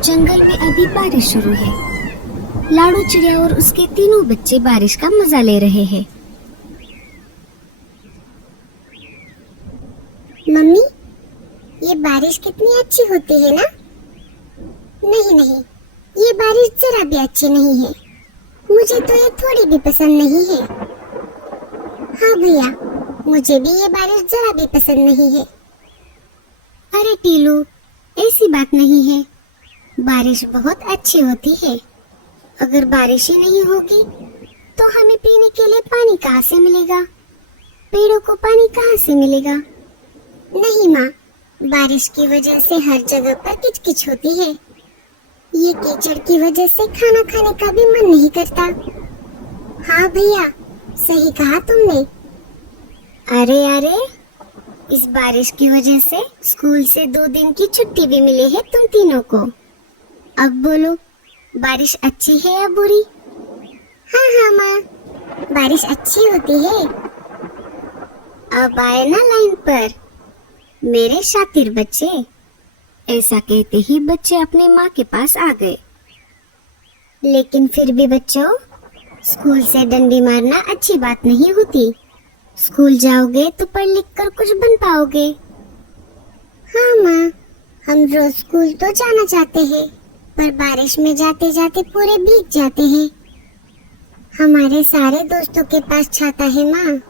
जंगल में अभी बारिश शुरू है। लाडू चिड़िया और उसके तीनों बच्चे बारिश का मजा ले रहे हैं। मम्मी, ये बारिश कितनी अच्छी होती है ना? नहीं नहीं, ये बारिश जरा भी अच्छी नहीं है। मुझे तो ये थोड़ी भी पसंद नहीं है। हाँ भैया, मुझे भी ये बारिश जरा भी पसंद नहीं है। अरे टीलू, ऐसी बात नहीं है। बारिश बहुत अच्छी होती है। अगर बारिश ही नहीं होगी तो हमें पीने के लिए पानी कहाँ से मिलेगा? पेड़ों को पानी कहाँ से मिलेगा? नहीं माँ, बारिश की वजह से हर जगह पर किचकिच होती है। ये कीचड़ की वजह से खाना खाने का भी मन नहीं करता। हाँ भैया, सही कहा तुमने। अरे अरे, इस बारिश की वजह से स्कूल से 2 दिन की छुट्टी भी मिली है तुम तीनों को। अब बोलो, बारिश अच्छी है या बुरी? हाँ हाँ माँ, बारिश अच्छी होती है। अब आए ना लाइन पर मेरे शातिर बच्चे। ऐसा कहते ही बच्चे अपने माँ के पास आ गए। लेकिन फिर भी बच्चों, स्कूल से डंडी मारना अच्छी बात नहीं होती। स्कूल जाओगे तो पढ़ लिख कर कुछ बन पाओगे। हाँ माँ, हम रोज स्कूल तो जाना चाहते हैं, पर बारिश में जाते जाते पूरे भीग जाते हैं। हमारे सारे दोस्तों के पास छाता है माँ।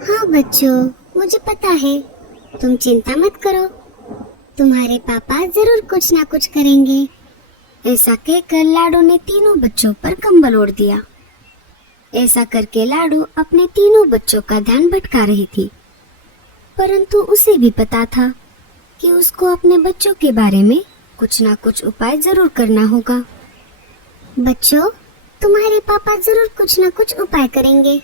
हाँ बच्चों, मुझे पता है। तुम चिंता मत करो, तुम्हारे पापा जरूर कुछ ना कुछ करेंगे। ऐसा कहकर लाडू ने तीनों बच्चों पर कंबल ओढ़ दिया। ऐसा करके लाडू अपने तीनों बच्चों का ध्यान भटका रही थी, परंतु उसे भी पता था कि उसको अपने बच्चों के बारे में कुछ ना कुछ उपाय जरूर करना होगा। बच्चों, तुम्हारे पापा जरूर कुछ ना कुछ उपाय करेंगे।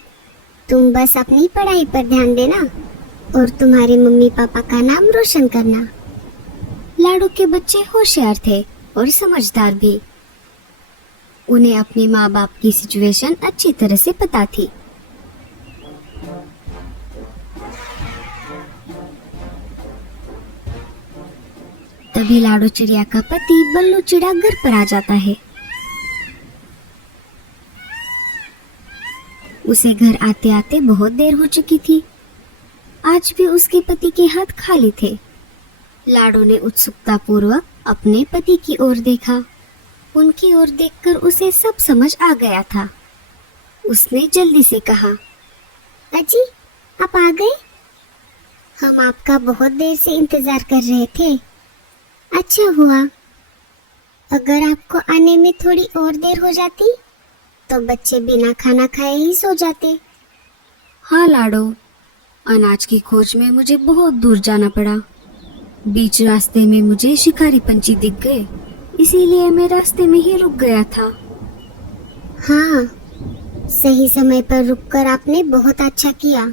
तुम बस अपनी पढ़ाई पर ध्यान देना और तुम्हारे मम्मी पापा का नाम रोशन करना। लाडू के बच्चे होशियार थे और समझदार भी। उन्हें अपने माँ बाप की सिचुएशन अच्छी तरह से पता थी। तभी लाडू चिड़िया का पति बल्लू चिड़ा घर पर आ जाता है। उसे घर आते आते बहुत देर हो चुकी थी। आज भी उसके पति के हाथ खाली थे। लाडू ने उत्सुकता पूर्वक अपने पति की ओर देखा। उनकी ओर देखकर उसे सब समझ आ गया था। उसने जल्दी से कहा, अजी, आप आ गए? हम आपका बहुत देर से इंतजार कर रहे थे। अच्छा हुआ। अगर आपको आने में थोड़ी और देर हो जाती तो बच्चे बिना खाना खाए ही सो जाते। हाँ लाडो, अनाज की खोज में मुझे बहुत दूर जाना पड़ा। बीच रास्ते में मुझे शिकारी पंछी दिख गए, इसीलिए मैं रास्ते में ही रुक गया था। हाँ, सही समय पर रुककर आपने बहुत अच्छा किया।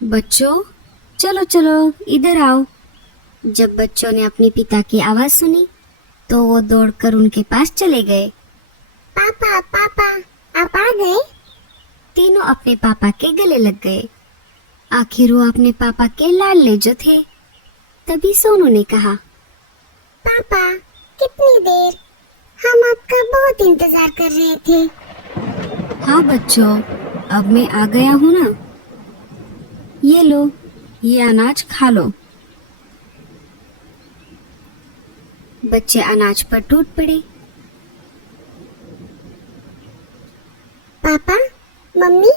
बच्चों, चलो चलो इधर आओ। जब बच्चों ने अपने पिता की आवाज सुनी तो वो दौड़कर उनके पास चले गए। पापा पापा, आप आ गए? तीनों अपने पापा के गले लग गए। आखिर वो अपने पापा के लाडले जो थे। तभी सोनू ने कहा, पापा, कितनी देर? हम आपका बहुत इंतजार कर रहे थे। हाँ बच्चों, अब मैं आ गया हूँ ना। ये लो, ये अनाज खा लो। बच्चे अनाज पर टूट पड़े। पापा, मम्मी,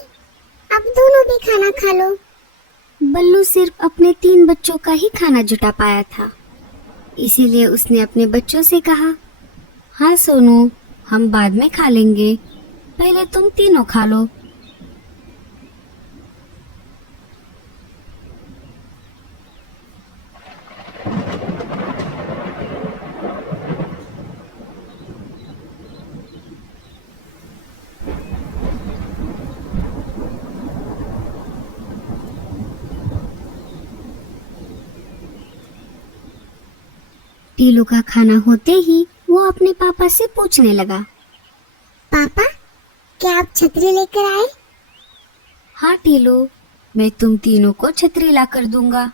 आप दोनों भी खाना खा लो। बल्लू सिर्फ अपने 3 बच्चों का ही खाना जुटा पाया था, इसीलिए उसने अपने बच्चों से कहा, हाँ सोनू, हम बाद में खा लेंगे, पहले तुम तीनों खा लो। टीलू का खाना होते ही वो अपने पापा से पूछने लगा, पापा, क्या आप छतरी लेकर आए? हाँ टीलू, मैं तुम तीनों को छतरी ला कर दूंगा।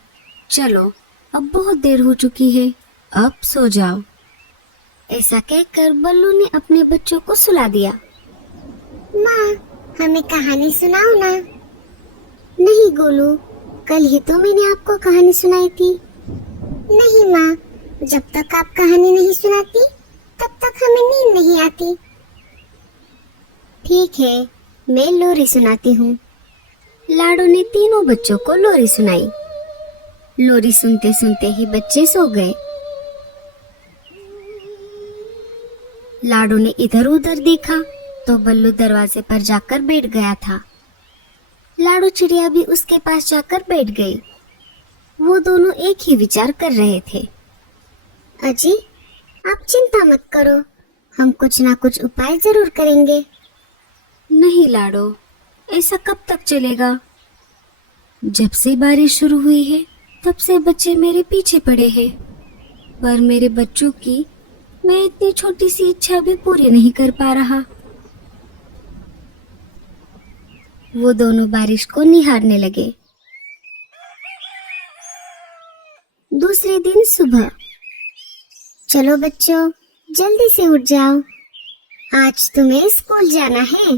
चलो, अब बहुत देर हो चुकी है, अब सो जाओ। ऐसा कहकर बल्लू ने अपने बच्चों को सुला दिया। माँ, हमें कहानी सुनाओ ना। नहीं गोलू, कल ही तो मैंने आपको कहानी सुनाई थी। नहीं माँ, जब तक आप कहानी नहीं सुनाती तब तक हमें नींद नहीं आती। ठीक है, मैं लोरी सुनाती हूँ। लाडो ने तीनों बच्चों को लोरी सुनाई। लोरी सुनते सुनते ही बच्चे सो गए। लाडो ने इधर उधर देखा तो बल्लू दरवाजे पर जाकर बैठ गया था। लाडो चिड़िया भी उसके पास जाकर बैठ गई। वो दोनों एक ही विचार कर रहे थे। अजी, आप चिंता मत करो, हम कुछ ना कुछ उपाय जरूर करेंगे। नहीं लाडो, ऐसा कब तक चलेगा? जब से बारिश शुरू हुई है तब से बच्चे मेरे पीछे पड़े हैं, पर मेरे बच्चों की मैं इतनी छोटी सी इच्छा भी पूरी नहीं कर पा रहा। वो दोनों बारिश को निहारने लगे। दूसरे दिन सुबह। चलो बच्चों, जल्दी से उठ जाओ, आज तुम्हें स्कूल जाना है।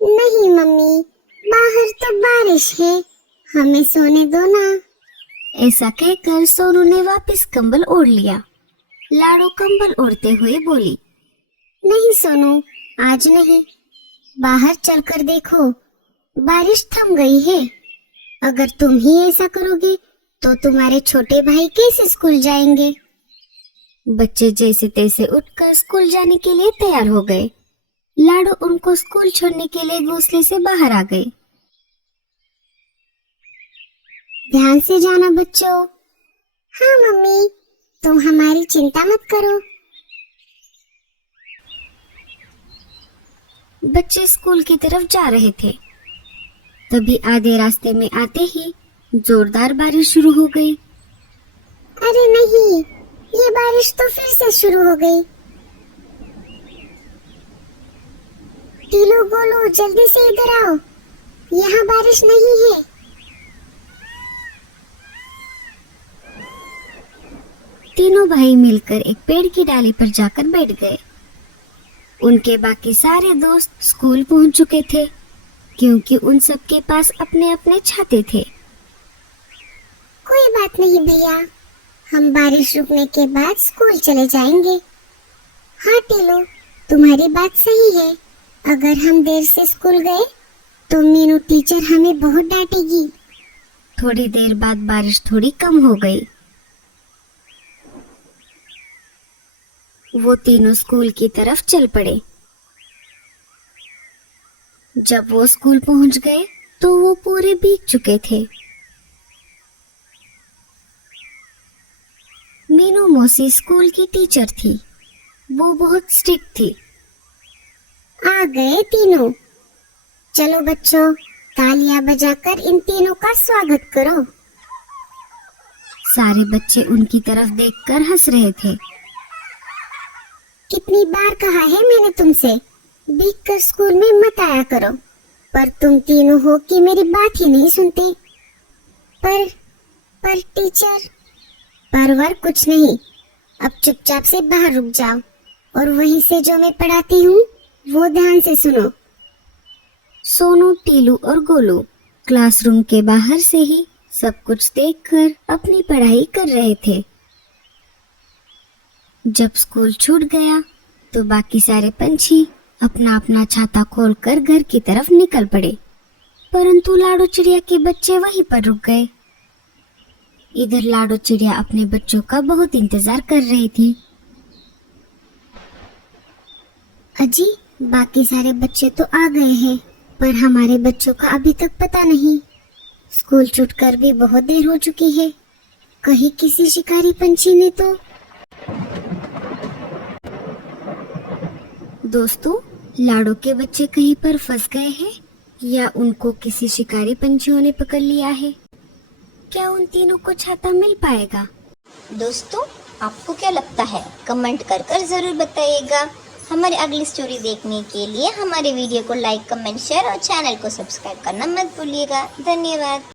नहीं मम्मी, बाहर तो बारिश है, हमें सोने दो ना। ऐसा कहकर सोनू ने वापस कंबल ओढ़ लिया। लाडो कंबल ओढ़ते हुए बोली, नहीं सोनू, आज नहीं, बाहर चलकर देखो, बारिश थम गई है। अगर तुम ही ऐसा करोगे तो तुम्हारे छोटे भाई कैसे स्कूल जाएंगे? बच्चे जैसे तैसे उठकर स्कूल जाने के लिए तैयार हो गए। लाडो उनको स्कूल छोड़ने के लिए घोंसले से बाहर आ गई। ध्यान से जाना बच्चों। हाँ मम्मी, तुम हमारी चिंता मत करो। बच्चे स्कूल की तरफ जा रहे थे। तभी आधे रास्ते में आते ही जोरदार बारिश शुरू हो गई। अरे नहीं, ये बारिश तो फिर से शुरू हो गई। टीलू गोलू, जल्दी से इधर आओ, यहाँ बारिश नहीं है। तीनों भाई मिलकर एक पेड़ की डाली पर जाकर बैठ गए। उनके बाकी सारे दोस्त स्कूल पहुंच चुके थे, क्योंकि उन सब के पास अपने अपने छाते थे। कोई बात नहीं भैया, हम बारिश रुकने के बाद स्कूल चले जाएंगे। हाँ टीलू, तुम्हारी बात सही है, अगर हम देर से स्कूल गए तो मीनू टीचर हमें बहुत डांटेगी। थोड़ी देर बाद बारिश थोड़ी कम हो गई। वो तीनों स्कूल की तरफ चल पड़े। जब वो स्कूल पहुंच गए तो वो पूरे भीग चुके थे। मीनू मौसी स्कूल की टीचर थी। वो बहुत स्ट्रिक्ट थी। आ गए तीनों। चलो बच्चों, तालियां बजाकर इन तीनों का स्वागत करो। सारे बच्चे उनकी तरफ देखकर हंस रहे थे। कितनी बार कहा है मैंने तुमसे, भीगकर स्कूल में मत आया करो, पर तुम तीनों हो कि मेरी बात ही नहीं सुनते। पर टीचर, परवर कुछ नहीं, अब चुपचाप से बाहर रुक जाओ और वहीं से जो मैं पढ़ाती हूँ वो ध्यान से सुनो। सोनू, टीलू और गोलू क्लासरूम के बाहर से ही सब कुछ देखकर अपनी पढ़ाई कर रहे थे। जब स्कूल छूट गया तो बाकी सारे पंछी अपना अपना छाता खोलकर घर की तरफ निकल पड़े, परंतु लाडो चिड़िया के बच्चे वहीं पर रुक गए। इधर लाडो चिड़िया अपने बच्चों का बहुत इंतजार कर रही थी। अजी, बाकी सारे बच्चे तो आ गए हैं, पर हमारे बच्चों का अभी तक पता नहीं। स्कूल छूटकर भी बहुत देर हो चुकी है, कहीं किसी शिकारी पंछी ने तो। दोस्तों, लाडो के बच्चे कहीं पर फंस गए हैं या उनको किसी शिकारी पंछियों ने पकड़ लिया है? क्या उन तीनों को छाता मिल पाएगा? दोस्तों, आपको क्या लगता है? कमेंट कर कर ज़रूर बताइएगा। हमारी अगली स्टोरी देखने के लिए हमारे वीडियो को लाइक, कमेंट, शेयर और चैनल को सब्सक्राइब करना मत भूलिएगा। धन्यवाद।